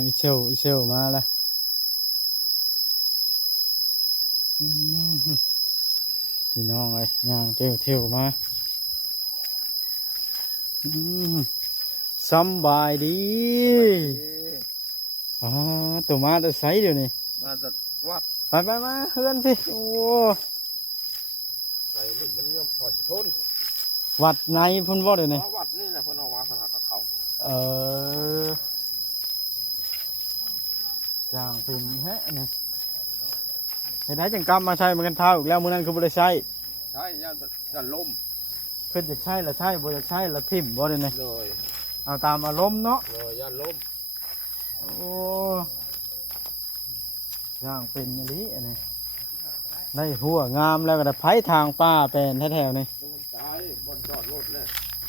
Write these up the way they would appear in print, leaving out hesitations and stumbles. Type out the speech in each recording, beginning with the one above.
อีเชลมาแล้วพี่น้องเอ้ยย่างเที่ยวมาสำบายดีอ๋อตัวมาจะใสเดี๋ยวนี้มาตัดวัดไปมาเฮือนสิโอ้ใส่ลิ้นมันยังพอสิทนวัดในพุ่นบ่เดี๋ยวนี้วัดนี่แหละเพิ่นออกมาเพิ่นหากับเขาเออสร้างเป็นแฮะนี่เห็นไหมจังกรรมมาใช้เหมือนกันเท้าอีกแล้วมื้อนั้นคือบ่ได้ใช้ใช่ย่านลมขึ้นจากใช้ละใช้บ่จากใช้ละทิ่มบ่เดี๋ยวนี้เลยเอาตามอารมณ์เนาะเลยย่านลมโอ้สร้างเป็นอันนี้อันนี้ได้หัวงามแล้วก็ได้ไผทางป้าเป็นแถวๆนี่ตายบนจอดรถเลย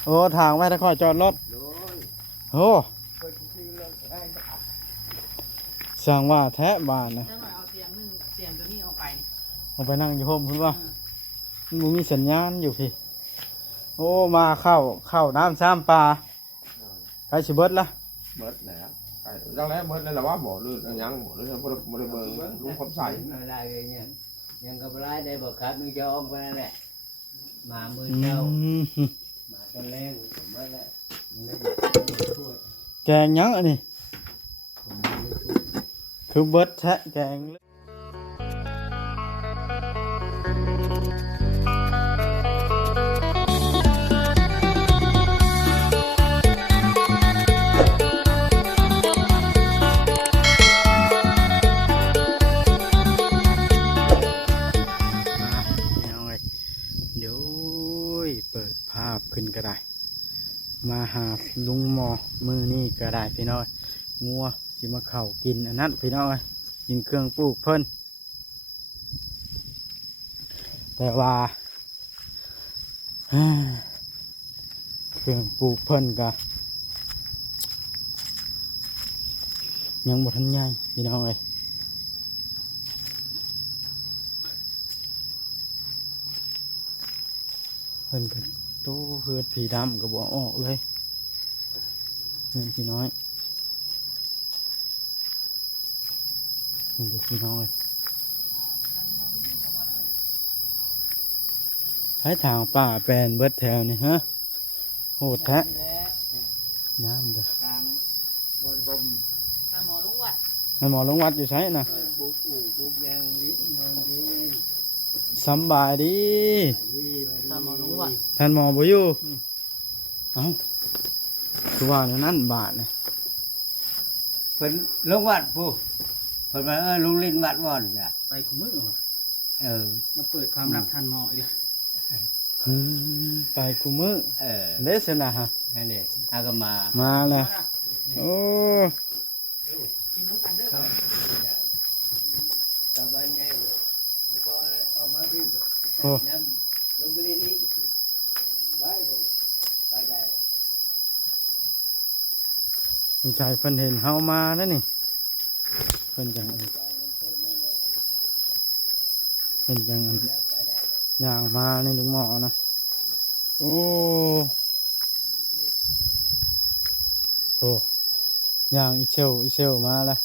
โอ้ทางไว้ถ้าค่อยจอดรถเลยโอ้สั่งว่าแท้บ้านนะเอาเตียงนึงเตียงตัวนี้เอาไปเอาไปนั่งอยู่โฮมคุณว่ามันมีสัญญาณอยู่พี่โอ้มาเข้าน้ำซ้ำปลาใครสิเบิดละเบิดแล้วจังแล้วเบิดแล้วว่าหมอลื่นยังหมอลื่นบ่ได้เบิ่งลุงคำใส่อะไรเนี่ยยังกับไรได้บอกครับมึงจะอ้อมไปนั่นแหละมามือเจ้ามาตอนแรกผมว่าแหละแกงยังอันนี้คือเบิดแทะแกงเดี๋ยวเปิดภาพขึ้นก็ได้มาหาลุงหมอมือนี่ก็ได้พี่น้อยงัวสิมาเข่ากินอันนั้นพี่น้อยกินเครื่องปลูกเพิ่นแต่ว่าเครื่องปลูกเพิ่นก็ยังบ่ทันใหญ่พี่น้องเอ้ยเพิ่นก็โตเฮือดผีดำก็บ่ออกเลยเงินพี่น้อยนี่ก็พี่น้องเลยให้ทางป่าแปลนเบิดแถวนี่ฮะโหดแท้น้ำก็ทางบนลมให้หมอลงวัดให้หมอลงวัดอยู่ใช่น่ะปุ๊บยังลิ้นนอนดินสำบายดีให้หมอลงวัดท่านหมอบ่อยู่เอ้าคือว่านั่นบาทนะเพิ่นลงวัดปุ๊บเพิ่นมาลุงลิ้นวัดว่อนจ้ะไปคุมือว่ะเราเปิดความรักท่านหมอดิไปคุมือเลสนะฮะนั่นเองถ้าก็มาแล้วโอ้กินน้ำกันเด้อต่อไปไงก็เอามาพี่น้ำลงไปเรียนอีกไปได้ใจเพิ่นเห็นเฮามาแล้วนี่เพิ่นจังอย่างมาในลุงหมอนะโอ้อย่างอีเชลมาแล้ว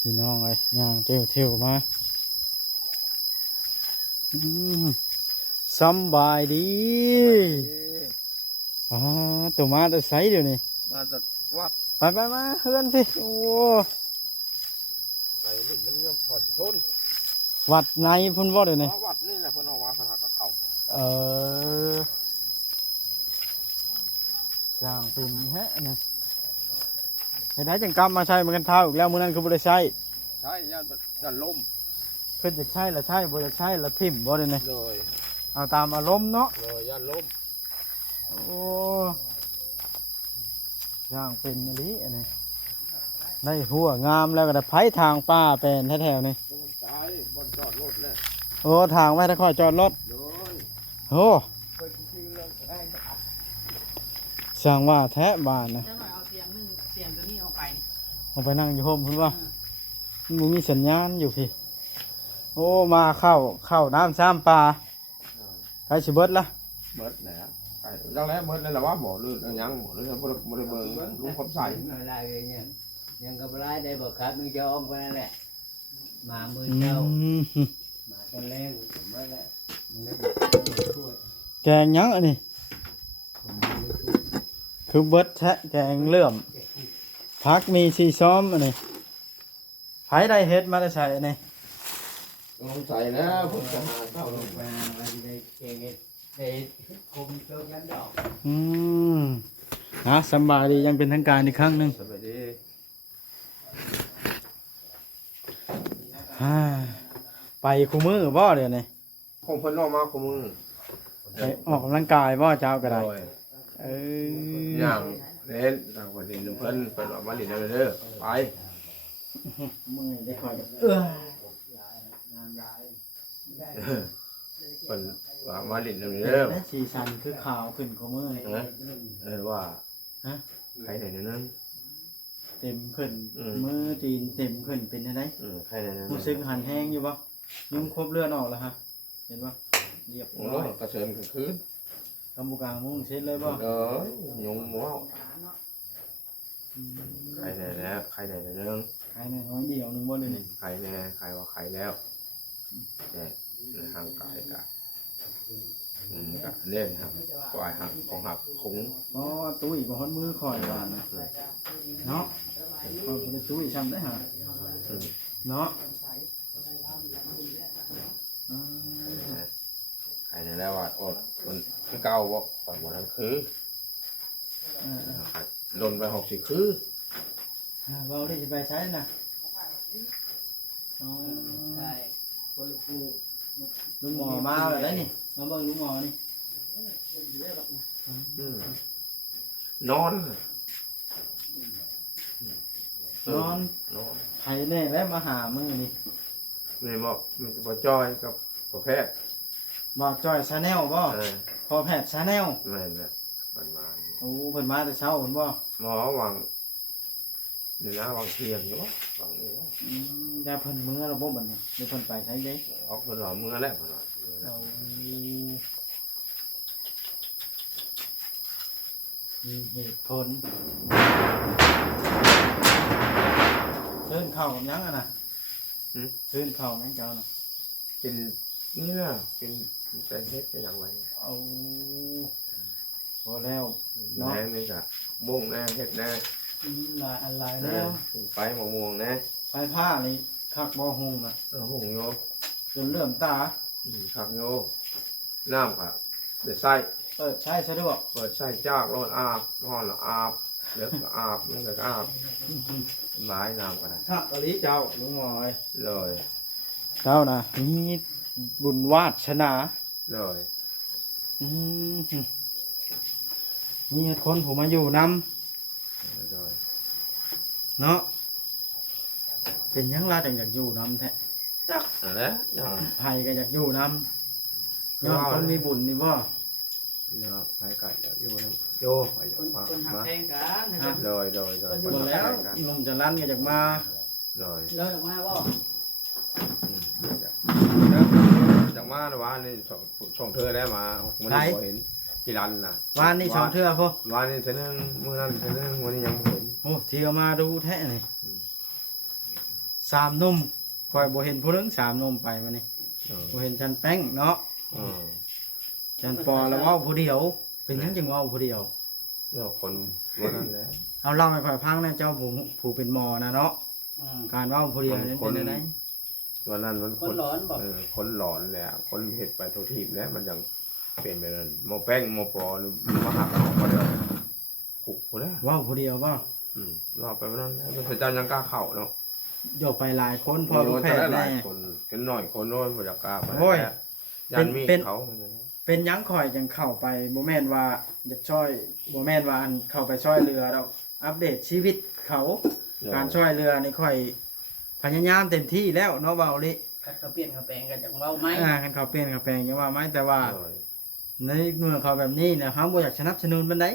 พี่น้องเอ้ยย่างเที่ยวมาสำบายดีอ๋อตัวมาจะใสเดี๋ยวนี้มาตัดวัดไปมาเฮือนสิโอ้ใส่ลิ้นมันยังพอสิทนวัดในพุ่นบ่เดี๋ยวนี้วัดนี่แหละเพิ่นออกมาเพิ่นหากับเขาสร้างเป็นแฮะนี่เห็นไหมจังกรรมมาใช้เหมือนกันเท้าอีกแล้วมื้อนั้นคือบ่ได้ใช้ใช่ย่านลมขึ้นจากใช้ละใช้บ่จากใช้ละทิ่มบ่เดี๋ยวนี้เลยเอาตามอารมณ์เนาะเลยย่านลมโอ้สร้างเป็นอันนี้อันนี้ได้หัวงามแล้วก็ได้ไผทางป้าเป็นแถวๆนี่ตายบนจอดรถเลยโอ้ทางไว้ถ้าค่อยจอดรถเลยโอ้สั่งว่าแท้บ้านนะเอาเตียงนึงเตียงตัวนี้เอาไปนั่งอยู่โฮมคุณว่ามันมีสัญญาณอยู่พี่โอ้มาเข้าน้ำซ้ำปลาใครสิเบิดละเบิดแล้ว ก่จังแล้วเบิดนั่นแหละว่าบ่ลื่นเอาหยังบ่หรือบ่ได้เบิ่งลุงความใส่ อะไรเนี่ยยังกับไรได้บอกครับมึงจะอ้อมกันนั่นแหละมามือ อื เจ้าม มาตอนแรกผมว่าแหละมึงได้ช่วย แกงหยังอันนี้ ผมไม่ได้ช่วย คือเบิดแทะแกงเลื่อมพักมีชีซ้อมอันนี้ไผได้เฮ็ดมาได้ใส่อันนี้ ลุงใส่นะผมจะหาเข้าลงไป มาได้เก่งได้คมเจ้ายันดอก อืมสำบายดียังเป็นทางการอีกครั้งหนึง สวัสดี อ่าไปคู่มือบ่เดี๋ยวนี้ คงเพิ่นออกมาคุมือ ไปออกกำลังกายบ่เจ้าก็ได้ โดย เออ อย่างเล่นต่างประเทศเพิ่นออกมาเล่นเด้อไป มือได้ค่อย งานร้าย เพิ่นว่ามาเล่นเด้อ และสีสันคือขาวขึ้นคู่มือนี่ ว่า ฮะ ใครไหนนั้น เต็มขึ้น อืม มือตีนเต็มขึ้นเป็นอะไร ใครไหนนั้น รู้สึกหันแห้งอยู่บ่ยุ่งครบเลือดออกแล้วฮะเห็นบ่เรียบ โอ้ ร้อย ยกระเซินกลางคืน กำบุกลางมุ้งเช็ดเลยบ่ ยุงหมูใครไหนแล้วใครไหนนั้น ใครน้อยเดียวหนึงบ่เลยนี่ ใครแน่ใครว่าใครแล้วแต่ในทางกายกะกะเล่นครับกวายหักของหักคุ้ง อ๋อตุ้ยบ่ฮอดมือข่อยว่านะเนาะข่อยก็ได้ตุ้ยซ้ำได้หาเนาะอ่า ใครไหนแล้วว่าอดมันเก่าบ่ก่อนวันนั้นคือลนไป60คือ เว้าได้สิไปใช้น่ะอ๋อ ใช่คนปลูก ลุงหมอมาแล้วได้นี่มาเบิ่งลุงหมอนี่ นอน นอน นอน ไผแน่แล้วมาหามื้อนี่ นี่มันจะบ่จอยกับประเภท บอกจอยชาแนลบ่ พอแพทย์ชาแนล แม่นแหละมันมา โอ้เพิ่นมาแต่เช้าเพิ่นบ่ หมอวางนี่นะวางเทียนอยู่วะวางนี่วะ แต่เพิ่นมื้อระบบบัดนี้เดี๋ยวเพิ่นไปใช้เด้ ออกเพิ่นหล่อมือแล้วเพิ่นหล่อมือแล้ว มีเหตุผลเชิญเข้ากับหยังอ่ะนะเชิญเข้าหยังเจ้าน่ะ กินนี่นะกินใส่เฮ็ดก็อย่างไร เอาพอแล้ว แน่นี่จ้ะบุ้งแน่เฮ็ดแน่ หลายอันหลายแล้ว กินไปมะม่วงแน่ ไฟผ้านี่คักบ่ฮงน่ะ หุ่งโย จนเริ่มตา ขับโยน้ำค่ะเดี๋ยวใส่ เปิดใช้สะดวก เปิดใส่จากรถอาบห้อนละอาบเลิกก็อาบนี่ก็อาบไม้น้ำก็ได้ คักกะลิเจ้าลุงหมอย เลย เจ้าน่ะมีบุญวาสนา เลย มีเหตุคนผมมาอยู่น เลย ำเนาะเป็นหยังล่ะจังอยากอยู่นำแท้ จักอะไรอย่าง ไผก็อยากอยู่นำย้อนคนมีบุญนี่บ่ เนี่ยไปไก่อยู่นะโยไปอ ค ย่าน มา คนหัก มา แพงกันให้ เลยเลย หมดแล้วหนุ่มจะลั่นก็อยากมา เลย เลิกออกมาบ่ จากมาแล้วว่านี่ส่งเธอได้มามันเห็นที่ร้านน่ะ วานนี่สองเทื่อพ่อ วันนี้เสนึงมื้อนั้นเสนึงวันนี้ยังเห็น โอ้เที่ยวมาดูแท้นี่สามหนุ่มคอยบ่เห็นผู้หนึงสามหนุ่มไปมานี่บ่เห็นจันแป้งเนาะจันปอแล้วเว้าผู้เดียว เป็นหยังจึงเว้าผู้เดียว เนี่ยคนวันนั้นแหละ เอาเล่าให้ข่อยฟังนะเจ้าผู้เป็นหมอนะเนาะการเว้าผู้เดียวนี่เป็นจังได๋ วันนั้นมัน คนร้อนบ่ คนหลอนแหละคนเห็ดไปทุกทีแล้วมันยังเป็นไปนั่นโมแป้งโมปอมาหักออกมาเดี๋ยวขุกหมดแล้ว เว้าผู้เดียวบ่ รอไปวันนั้นแล้วพระเจ้ายังกล้าเข้าเนาะ โยกไปหลายคนพอรู้แพทย์ ห แน่ ลายคนกันหน่อยคนโน้นบ่อยากกล้าไป โอ้ย ยันมีเขาเหมือนกัน เป็นหยังข่อยจังเข้าไปบ่แม่นว่าอยากช่วยบ่แม่นว่าอันเข้าไปช่วยเรือดอกอัปเดตชีวิตเขา การช่วยเรือนี่ค่อยพยายามเต็มที่แล้วเนาะเบาลิ กัดกระเปี้ยนกระแปงกันจากเว้าไหม คันเขาเป็นกับแปลงยังว่าไหมแต่ว่าในเมื่อเขาแบบนี้เนี่ยเขาบ่อยากสนับสนุนมันได้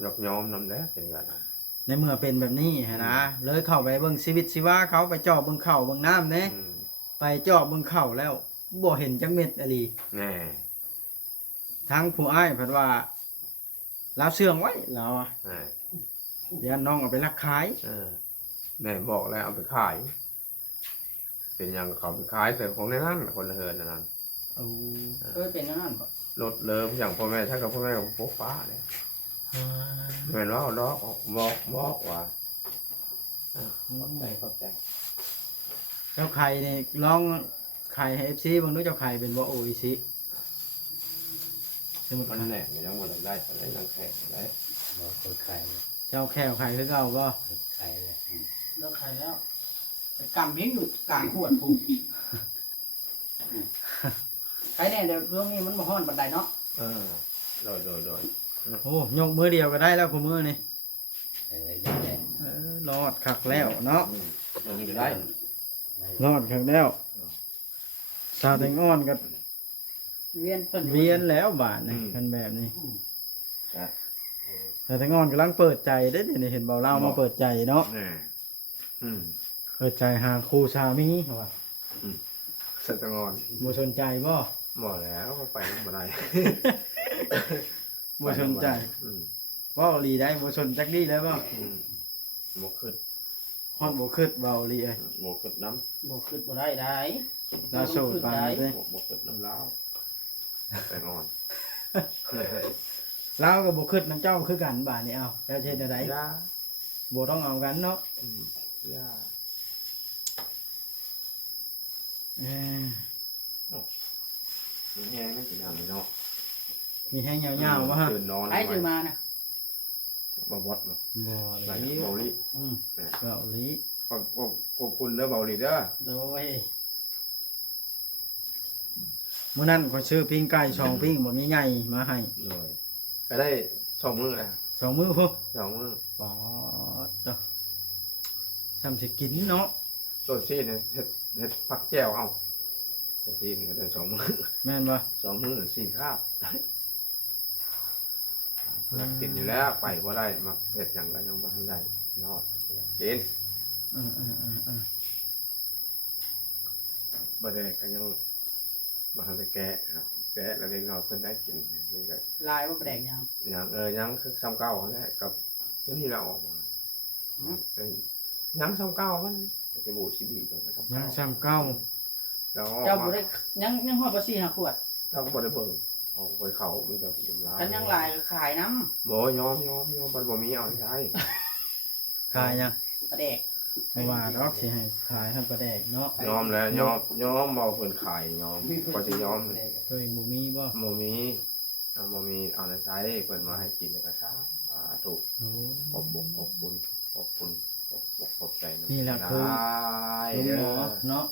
อยากยอมนำแล้วเป็นแบบนั้น ในเมื่อเป็นแบบนี้ฮะนะเลยเข้าไปเบิ่งชีวิตชีวาเขาไปเจาะเบิ่งเข่าเบิ่งน้ำเนี่ยไปเจาะเบิ่งเข่าแล้วบ่เห็นจังเม็ดอะไร แน่ ทางผู้อ้ายเพิ่นว่าลาวเสื่องไว้เราอะ อ่า เดี๋ยวน้องเอาไปรักขาย แม่บอกแล้วเอาไปขาย เป็นอย่างเขาไปขายแต่ของในนั้นคนละเฮือนนั่น เอา เป็นอย่างนั้นบ่ รถเลิมอย่างพ่อแม่ถ้ากับพ่อแม่กับพวกป้าเนี่ยแม่นว่าเอาดอกบอกว่าขอบใจ เจ้าไข่นี่ลองไข่ให้ FC เบิ่งดูเจ้าไข่เป็นบ่โออิซิสมมุติ มันแหนกยังบ่ได้อะไรยังแข็งได้ บ่เคยไข่ เจ้าแค่ไข่คือเก่าบ่ ไข่เลย เลิกขายแล้วไปกำเม้งอยู่กลางขวดผูไปแน่เดี๋ยวช่วงนี้มันบ่ฮ้อนปานใดเนาะ โดย โอ้ยกมือเดียวก็ได้แล้วกูมือนี่ ได้ได้ รอดคักแล้วเนาะ อันนี้ก็ได้ รอดคักแล้วสาวแตงอ่อนก็ เวียนเพิ่น เวียนแล้วบาดนี่กันแบบนี้สาวแตงอ่อนกำลังเปิดใจได้อเดี๋ยวนี้เห็นเบาเล่ามาเปิดใจเนาะ นี่ เปิดใจหาครูชามีว่า สตงอน บ่สนใจบ่ บ่แล้วไปน้ำบ่ได้ บ่สนใจบ่อีหลีได้บ่สนจักดีแล้วบ่ บ่ขึ้น ฮอดบ่คิดเบาอีหลีเอ้ย บ่ขึ้นน้ บ่คิดบ่ได้ได้ ลาโสดปานนั้นเด้ ำบ่ขึ้นน้ำลาวแตงอน ลาวก็บ่คิดนํเจ้าคือกันบาดนี้เอาเจ้าเฮ็ดได้ ยา บ่ต้องเอากันเนาะ ยา เออ มีแห้งไม่กินน้ำเลยเนาะ มีแห้งยาวๆบ่ฮะ ตื่นนอน ไอ้จือมาน่ะ บ่บดบ่ บ่ ไหน เลย เบาลิ อืม เบาอีหลี ก็คุณเด้อเบาลิเด้อ โดย มื้อนั้นก็ซื้อปิ้งไก่2ปิ้งบ่มีใหญ่มาให้ เลยก็ได้2มื้อแล้ว 2มื้อพุ่น 2มื้อ ปอดเด้อซ้ำสิกินเนาะ ต้นซีเนี่ยเฮ็ดผักแจ่วเอาต้นซีนี่ก็ได้2มื้อ แม่นบ่ 2มื้อ4คาบอยากกินอยู่แล้วไปบ่ได้มาเฮ็ดหยังก็ยังบ่ทันได้นอดอยากกิน เออ บ่ได้ก็ยังบ่ทันได้แกะเนาะแกะแล้วเด็กน้อยเพิ่นได้กินนี่จะ ลายบ่แปลกหยัง ยังคือซ้ำเก่านั่นแหละกับตัวนี้เราออกมายังซ้ำเก่ามันจะบูชิบีกันซ้ำ ยัง เก่า ซ้ำเก่า แล้ว เจ้าบ่ได้ยังฮอดบ่4 5ขวด เราก็บ่ได้เบิ่งออกไปเขามีแต่ดื่มเหล้า กันยังหลายขายน้ บ่ยอมบ่มีเอาใช้ ขายยัง ำปลาแดก เพราะว่าดอกสิให้ขายให้ปลาแดกเนาะ ยอมแล้วยอมบ่เพิ่นขายยอมก็จะยอม ตัวเองบ่มีบ่ บ่มีเอาใช้เพิ่นมาให้กินแล้วก็สาธุ โอ้ ขอบคุณขอบใจนะ นี่แหละคือ ลุง เด้ หมอ อ เนาะ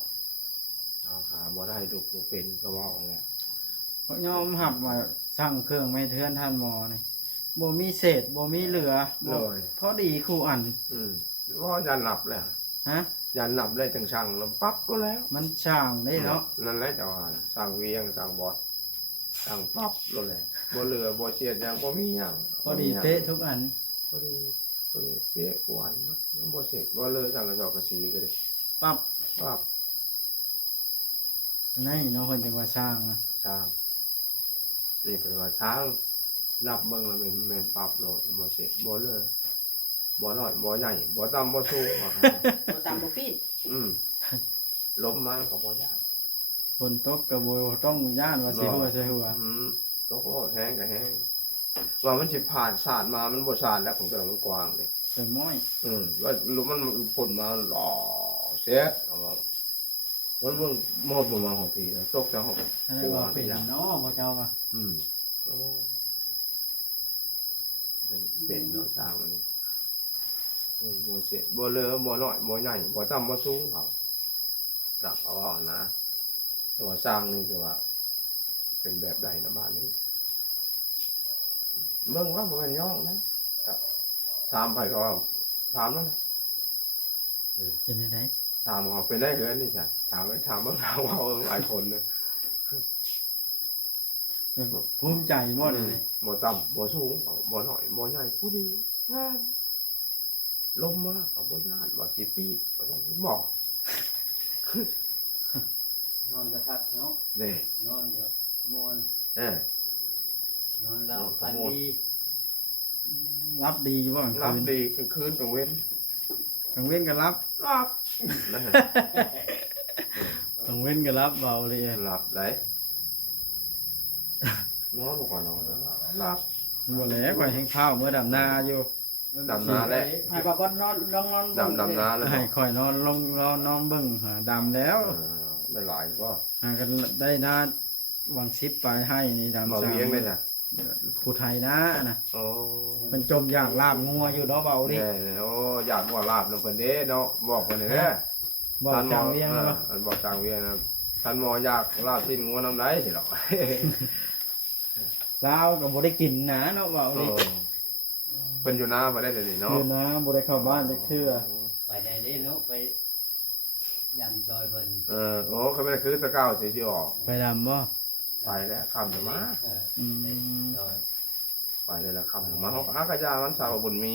เอาหาบ่ได้ลูกบ่เป็นก็เว้าแหละ เขายอมรับว่าสั่งเครื่องไม่เทือนท่านหมอนี่บ่มีเศษบ่มีเหลือบ่พอดีคู่อัน ว่ายันหลับเลย ฮะ ยันหลับเลยจังช่างแล้วปั๊บก็แล้ว มันช่างได้เนาะ นั่นแหละจะว่าสั่งเวียงสั่งบอดสั่งปั๊บแล้วแหละบ่เหลือบ่เสียดหยังบ่มีหยัง พอดีเป๊ะทุกอัน พอดีเป๊ะกว่าอันบ่เสร็จบ่เลยสั่งกระสอบกระสีก็ได้ ปรับ ปั๊บ นี่เนาะเพิ่นจังว่าช่างนะ ช่างนี่เป็นว่าช่างนับเบิ่งแล้วแม่นปั๊บโลดบ่เสร็จบ่เลยบ่น้อยบ่ใหญ่บ่ต่ำบ่สูงว่าครับ บ่ตามบ่ปีด ล้มมาก็บ่ย่าน ฝนตกก็บ่ต้องย่านว่าสิหัวใส่หัว ตกโลดแห้งก็แห้งว่ามันสิผ่านศาสตร์มามันบ่ศาสตร์แล้วของแต่ละมันกว้างเลย ใส่ม้อย ว่าลมมันผลมาหล่อเสียดเอาว่ามันหมดบ่มาของพี่แล้วตกแต่ของ อะไรว่าเป็นเนาะบ่เจ้าว่า โอ้เป็นเนาะตามอันนี้บ่เสียบ่เลอะบ่น้อยบ่ใหญ่บ่ต่ำบ่สูงเขาสั่งเอาว่านะแต่ว่าสร้างนี่คือว่า เป็นแบบใดนะบ้านนี้เบิ่งว่ามันย่องนะถามไปก็ว่าถามนั่น เป็นจังได๋ ถามเขาเป็นได้เหรอนี่จ้ะถามเบิ่งถามเขาหลายคนเลย ภูมิใจบ่ได้เลย บ่ต่ำบ่สูงบ่น้อยบ่ใหญ่ผู้ดีงามลมมาก็บ่ย่านว่าสิปีบ่จังสิบอก นอนกระทัดเนาะ นี่ นอนก็มวน เออ นอนหลับฝันดี รับดีอยู่บ่กลาง รับ คืน ดีกลางคืนกลางเว้น กลางเว้นก็รับ รับนะ กลางเว้นก็รับเบาเลย รับได้นอนบ่ก่อนนอนรับ บ่แล้วข่อยแห้งข้าวเมื่อดำนาอยู่ ดำนาได้ ให้ปลาบอลนอนลองนอน ดำนาแล้ว ให้ข่อยนอนลงนอนเบิ่งหาดำแล้ว ได้หลายก็ หากันได้นาวังชิปไปให้นี่ มา ดำ เลี้ยงเลยนะ ผู้ไทยนะนะ โอ้ มันจมอยากลาบงัวอยู่เนาะเบาดิ แน่โอ้อยากว่าลาบนำเพิ่นเด้เนาะบอกเพิ่นเด้อ บอกจังเวียงแล้ว อันบอกจางเวียงนะท่านหมออยากลาบสิ้นงัวน้ำไหลสิหรอก ลาวก็บ่ได้กินนะเนาะเบาดิ เพิ่นอยู่นาบ่ได้เดี๋ยวนี้เนาะ คือนะบ่ได้เข้าบ้านจักเทื่อ ไปได้เด้เนาะไปยำจอยเพิ่น โอ้เขาไม่ได้คือตะเก้าสิสิออก ไปดำบ่ ไปแล้วคำเดี๋ยวมา อืม จอย ไปเลยแล้วคำเดี๋ยวมาเขาก็อากาจามันสาวบุญมี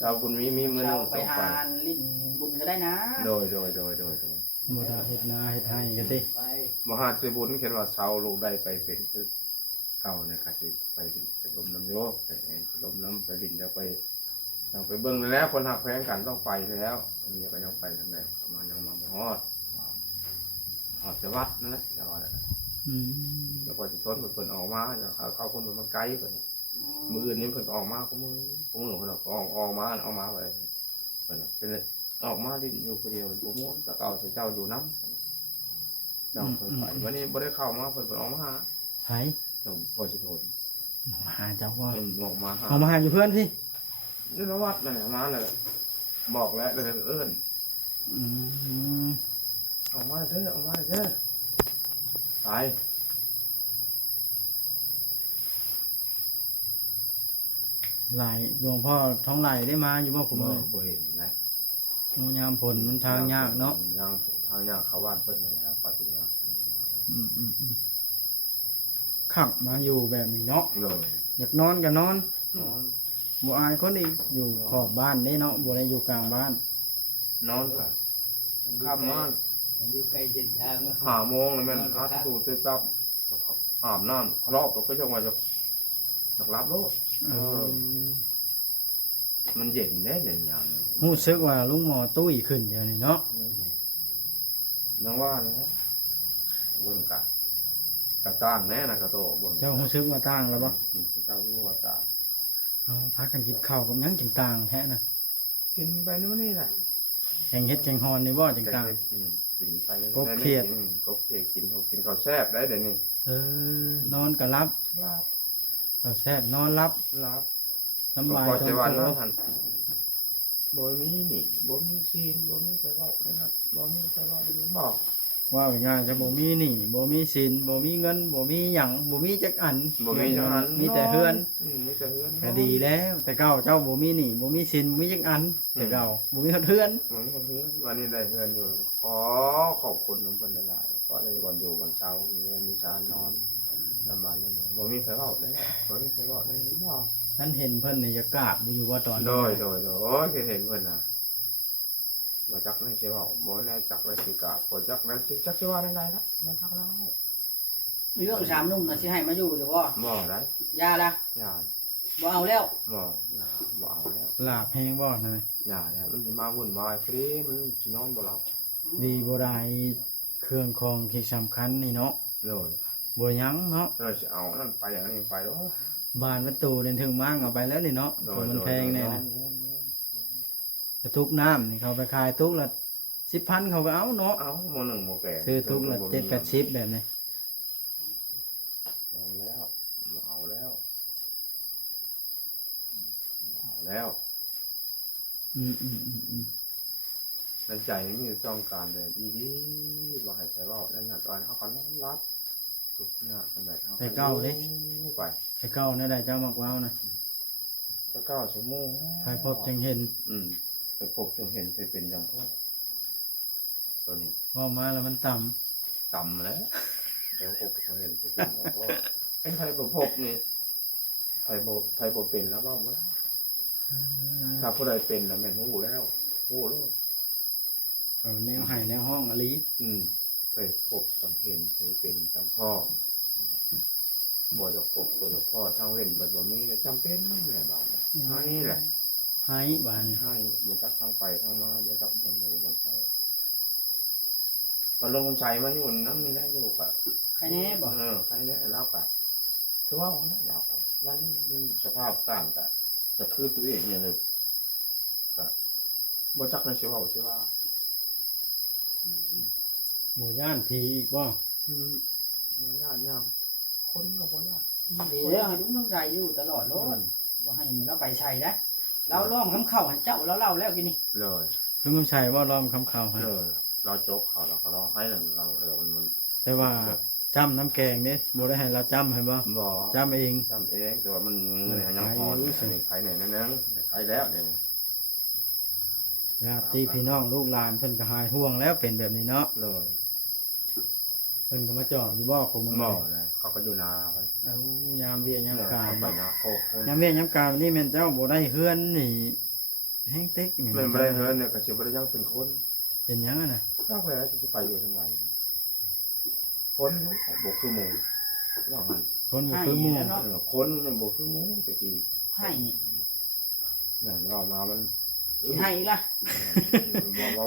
สาวบุญมีมือหนึ เรา ง ไป ต้อง หา ไป ลิ้นบุญก็ได้นะ โดย บ่ได้เฮ็ดนาเฮ็ดให้กันติ ไป มหาเจบุญเขียนว่าสาวลูกได้ไปเป็นคือเก่าในกสิไปลินไปลมน้ำโยไปลมน้ำไปลินจะไปต้องไปเบิ่งแล้วคนหักแพงกันต้องไปแล้วอันนี้ก็ยังไปทางไหนเขามายังมาบ่ฮอดจะวัดนั่นแหละจะว่า อืม แล้วพอสิทนเพิ่นออกมาเดี๋ยวเขาคนมันไกลเพิ่นมื้ออื่นนี้เพิ่นก็ออกมาก็มือเพิ่นก็ออกมาไปเพิ่นเป็นออกมาดินอยู่คนเดียวบ่ม่วนตะเก่าเจ้าอยู่นำเจ้าเพิ่นไปวันนี้บ่ได้เข้ามาเพิ่นออกมาหา ไผ เดี๋ยวพอสิทน มาหาเจ้าว่า เพิ่นออกมาหา เอามาหาอยู่เพื่อนพี่ นี่ละวัดนั่นแหละมานั่นแหละบอกแล้วเลยเอิ้น อืม ออกมาเด้อออกมาเด้อไป หลายหลวงพ่อท้องไหลได้มาอยู่บ่ผม บ่ เอ้ย บ่เห็นนะ โอ้ยามผลมันทางยากเนาะ ทางยากเขาบ้านเพิ่นแล้วปฏิญญาเพิ่นมาอะไร อืมขังมาอยู่แบบนี้เนาะ เลย อยากนอนก็นอน นอน บ่อายคนอีกอยู่ขอบบ้านได้เนาะบ่ได้อยู่กลางบ้าน นอนกันข้ามนอน มันอยู่ใกล้เส้นทาง หาโมงเลยแม่นอาตูตื่นตับอาบน้ำครอบแล้วก็จะมาจะรับโลด เออ มันเย็นแน่เย็นยาม รู้สึกว่าลุงหมอตุ้ยขึ้นเดี๋ยวนี้เนาะ นังว่านะเบิ่งกะกะตั้งแน่นะกะโตเบิ่ง เจ้ารู้สึกว่าต่างแล้วบ่ เจ้ารู้ว่าต่าง เอาพากันกินข้าวกับหยังจังต่างแท้น่ะ กินไปนู่นนี่แหละ แกงเฮ็ดแกงฮอนนี่บ่จังต่าง กินไป กบเขียด กบเขียดกินข้าวแซ่บได้เดี๋ยวนี้ เออนอนก็รับ ลาบ ข้าวแซ่บนอนรับ ลาบ สำบาย ก็ ทั้ ใช้ ง วัน ตัว นั้นหันบ่มีนี่บ่มีซีนบ่มีไปเว้าได้นะบ่มีไปเว้าได้บอก ว่าง่ายๆจะบ่มีหนี้บ่มีสินบ่มีเงินบ่มีหยังบ่มีจักอัน บ่มีจังหัน มีแต่เฮือน มีแต่เฮือน ก็ดีแล้ว แต่เก่าเจ้าบ่มีหนี้บ่มีสินบ่มีจักอัน แต่เก่าบ่มีเฮือน เหมือนคนเฮือนวันนี้ได้เฮือนอยู่ ขอขอบคุณน้ำเพิ่นหลายๆเพราะได้บ่อนอยู่บ่อนเช้ามีเงินมีชานนอนลำบากลำบากบ่มีไผเว้าได้บ่มีไผเว้าได้บ่ ท่านเห็นเพิ่นนี่จะกราบบ่อยู่ว่าตอน โดยโอ้ยเห็นเพิ่นน่ะบ่จักได้สิเว้าบ่แน่จักได้สิกราบบ่จักได้สิจักสิว่าจังไดล่ะบ่จักแล้ว มีเรื่องสามนุ่มนะสิให้มาอยู่หรือว่า บ่ได้ ยาละ อย่า บ่เอาแล้ว บ่อย่าบ่เอาแล้ว ลาบแฮงบ่นั่นแหละ อย่าแล้วมันสิมาวุ่นวายฟรีมันสินอนบ่หลับ ดีบ่ได้เครื่องของที่สำคัญนี่เนาะ เลย บ่หยังเนาะ เราสิเอานั่นไปอย่างนี้ไปเด้อ บ้านประตูเดินถึงมั่งเอาไปแล้วนี่เนาะตัวมันแพงแน่นะกระทุกน้ำนี่เขาไปขายทุกละ10,000เขาก็เอาเนาะ เอาหมอหนึ่งหมอแก่ ซื้อทุกละ7-80แบบนี้ เอาแล้วเอาแล้วเอาแล้ว อืม ในใจมีต้องการแต่ดีๆบ่ให้ใครเว้าแล้วน่ะตอนเขาก็นอนรับทุกอย่างสำเร็จเขาไป แต่เก่าเนี่ยได้เจ้ามักว้าวนะ จะ9 ชั่วโมง ใครพบจึงเห็น ไปพบจึงเห็นไปเป็นอย่างพ่อตัวนี้ ว่ามาแล้วมันต่ำ ต่ำแล้วแล้วพบจึงเห็นไปเป็นอย่างพ่อไอ้ใครบ่พบนี่ใครบ่เป็นแล้วเว้าบ่ได้ถ้าผู้ใดเป็นแล้วแม่นฮู้แล้วฮู้โลด เอาแนวไห้แนวห้องอลี ไปพบสังเห็นไปเป็นสังพ่อ บ่จะปกบ่จะพ่อทางเว้นบ่บ่มีแล้วจำเป็นแหละบาดนี้ให้แหละ ให้บาน ให้บ่จักทางไปทางมาบ่จักบ่อยู่บ่เศร้าบ่ลงใส่มาอยู่นำนี่แหละอยู่ก็ ใครแน่บอก ใครแน่เราก็คือว่าเนี่ยเราก็วันนี้มันสภาพต่างกันก็คือตัวเองเนี่ยเลยก็บ่จักในสิเว้าสิว่า หมู่ย่านผีอีกบ่ บ่ญาติยังคนก็บ่ญาติ เดี๋ยวให้ลุงน้ำใจอยู่ตลอดโลดบ่ให้เราไปใส่นะเราล้อมคำเข้าให้เจ้าเราเล่าแล้วกินนี่ เลย ลุงกำชัยว่าล้อมคำข่าวให้ เลยเราจกเขาเราก็ร้องให้นั่นเรามัน แต่ว่าจำน้ำแกงเด้บ่ได้ให้เราจำให้บ่ บ่ จำเอง จำเองแต่ว่ามันเนี่ยยังอ่อนใครไหนนั่นนึงใครแล้วเนี่ย ญาติพี่น้องลูกหลานเพิ่นก็หายห่วงแล้วเป็นแบบนี้เนาะ เลย เพิ่นก็มาเจาะอยู่บ่ของมึง บ่เลยเขาก็อยู่นาไว้ เอายามเวียยามกลาง ไปนาโคก ยามเวียยามกลางนี่แม่นเจ้าบ่ได้เฮือนนี่แห้งเต็กนี่ มันไม่ได้เฮิร์นเนี่ยก็สิบ่ได้ยังเป็นคน เป็นหยังอะน่ะ เจ้าไปแล้วจะไปอยู่ทั้งวันคนอยู่บ่คือหมู่ว่ามัน คนบ่คือหมู่ คนยังบ่คือหมู่ตะกี้ ให้ นั่นว่ามามัน สิให้อีกล่ะ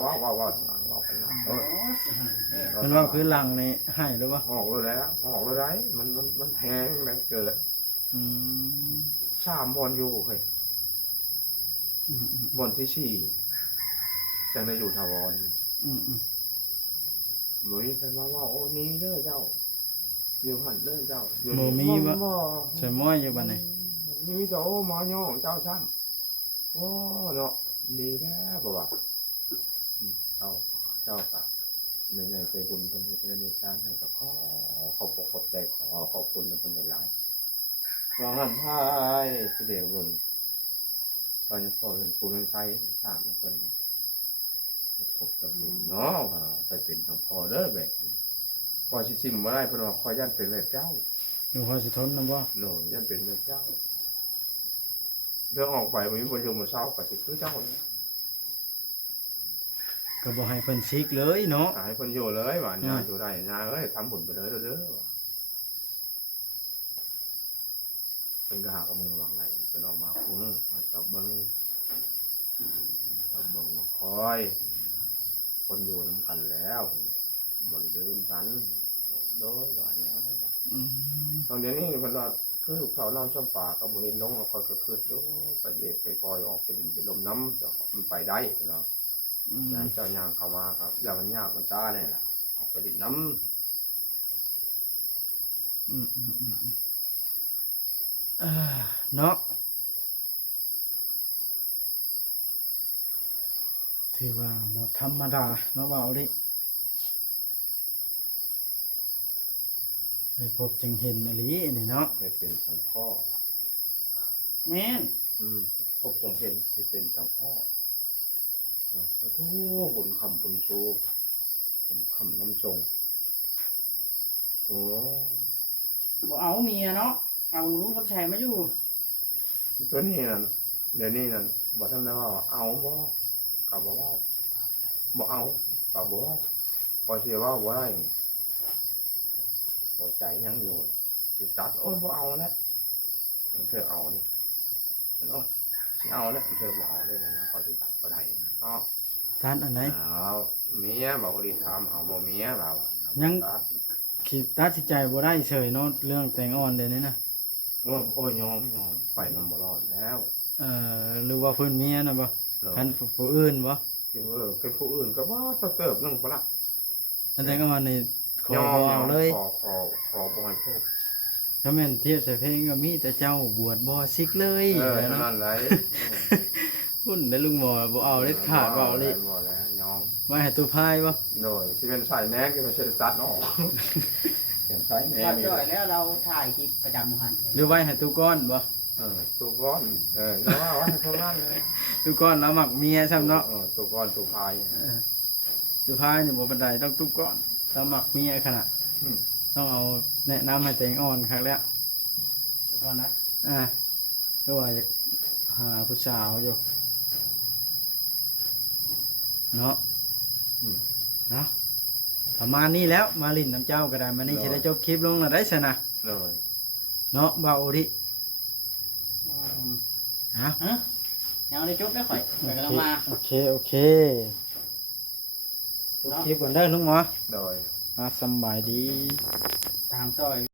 ว่าทั้งหลังว่ากันนะ โอ้สิให้แน่ มันว่าคือหลังนี่ให้หรือบ่ ออกแล้วมันแพงเลยเกิด อืม 3 บอนอยู่เฮ้ย อืม บอนที่4จังได้อยู่ถาวร อืม หลุยไปมาว่าโอ้นี้เด้อเจ้า อยู่หั่นเด้อเจ้าอยู่ ใส่ม้อยอยู่บัดนี้ มีแต่โอ้หมอย่องเจ้าซ้ำโอ้เนาะดีแท้บ่ว่าเจ้าก็ไม่ใช่ใจบุญเพิ่นเฮ็ดเฮ็ดสร้างให้ก็ขอบใจขอบคุณเพิ่นหลายๆว่าหั่นพายเสด็จเบิ่งตอนนี้พ่อเป็นผู้เป็นไสถามเพิ่นว่าไปพบกับเห็นเนาะว่าไปเป็นทางพ่อเด้อแบบนี้ก็สิซิมบ่ได้เพิ่นว่าขอยันเป็นแบบเจ้า อยู่พอสิทนนำบ่ โน่ยันเป็นแบบเจ้าเรื่องออกไปมันมีคนอยู่บนเสาก็สิคือเจ้าเนี่ย ก็บ่ให้เพิ่นซิกเลยเนาะ ให้คนอยู่เลยว่าญาอยู่ได้ญาเอ้ยทำบุญไปเลยเด้อว่าเป็นก็หากับมือวางไหนเป็นออกมาคุ้งมาจับเบิ้งมาคอย คนอยู่นำกันแล้วหมดลืมกันโดยว่าเนี่ยว่า อืม ตอนเดี๋ยวนี้เพิ่นว่าคือเขาน้ำซ้ำปากก็บ่เห็นลงแล้วค่อยก็คือโอ้ไปเย็ดไปคอยออกไปดินไปลมน้ำเจ้ามันไปได้เนาะ อืม อย่าให้เจ้าย่างเข้ามาครับอย่ามันยากมันช้าเนี่ยล่ะออกไปดินน้ เนาะถือว่าบ่ธรรมดาเนาะว่าเอาดิให้พบจึงเห็นอหลีนี่เนาะ ำให้เป็นสังพ่อ แม่น พบจงเห็นให้เป็นสังพ่อสาธุบุญคำบุญชูบุญคำน้ำส่งโอ้ บ่เอาเมียเนาะเอาลุงกับชายมาอยู่ ตัวนี้นั่นเดี๋ยวนี้นั่นบอกท่านได้ว่าเอาบ่กับบอกว่าบ่เอากับบอกว่าพอเชื่อว่าบ่ได้หัวใจยังอยู่สิตัดโอ้ยบ่เอาแล้วเธอเอาดิเนาะสิเอาแล้วเธอบ่เอาเลยนะเขาสิตัดบ่ได้นะอ๋อ การอันไหน เอาเมียบอกว่าดีถามเอาบ่เมียเราอะ ยัง ตัด คิดตัดสินใจบ่ได้เฉยเนาะเรื่องแต่งอ่อนเดี๋ยวนี้นะ โอ้ยยอมไปนำบ่รอดแล้ว หรือว่าเพิ่นเมียน่ะบ่ เรา คันผู้อื่นบ่ คิดว่าเป็นผู้อื่นก็ว่าจะเติบนึงปะละ อันแต่งอ่อนนี่ขอย อ บ่ ม เอาเลย ขอบ่ให้พวก ถ้าแม่นเทียบใส่เพลงก็มีแต่เจ้าบวชบ่ซิกเลย เท่า เนาะ นั้นเลย หุ่นได้ลุงหมอบ่เอาเด็ดขาดบ่เอาเลย บ่แล้วยอม มาให้ตู้พายบ่ โดยที่เป็นสายแนกที่ไม่ใช่ตัดออกเป็นสายแน ตั ก ดจ่อยแล้วเราถ่ายคลิปประจำหัน หรือไว้ให้ตู้ก้อนบ่ ตัวก้อนแล้วว่าให้พวกนั้นเลย ตู้ก้อนแล้วมักเมียซ้ำเนาะ ตัวก้อนตัวพาย ตู้พายนี่บ่ปานใดต้องตู้ก้อนแล้วมักเมียขนาดต้องเอาแนะนำให้แต่งอ่อนครั้งแล้ว ก่อนนะ ก็ว่าอยากหาผู้สาวอยู่เนาะเนาะประมาณนี้แล้วมาลินน้ำเจ้าก็ได้มานี่จะได้จบคลิปลงแล้วได้ชนะ เลย เนาะเบาดิ อืม ฮะ ฮะยังได้จบได้ข่อยข่อยกำลังมา โอเคโอเคจบคลิปก่อนเด้อลุงหมอ โดย สำบายดี ตามต่อย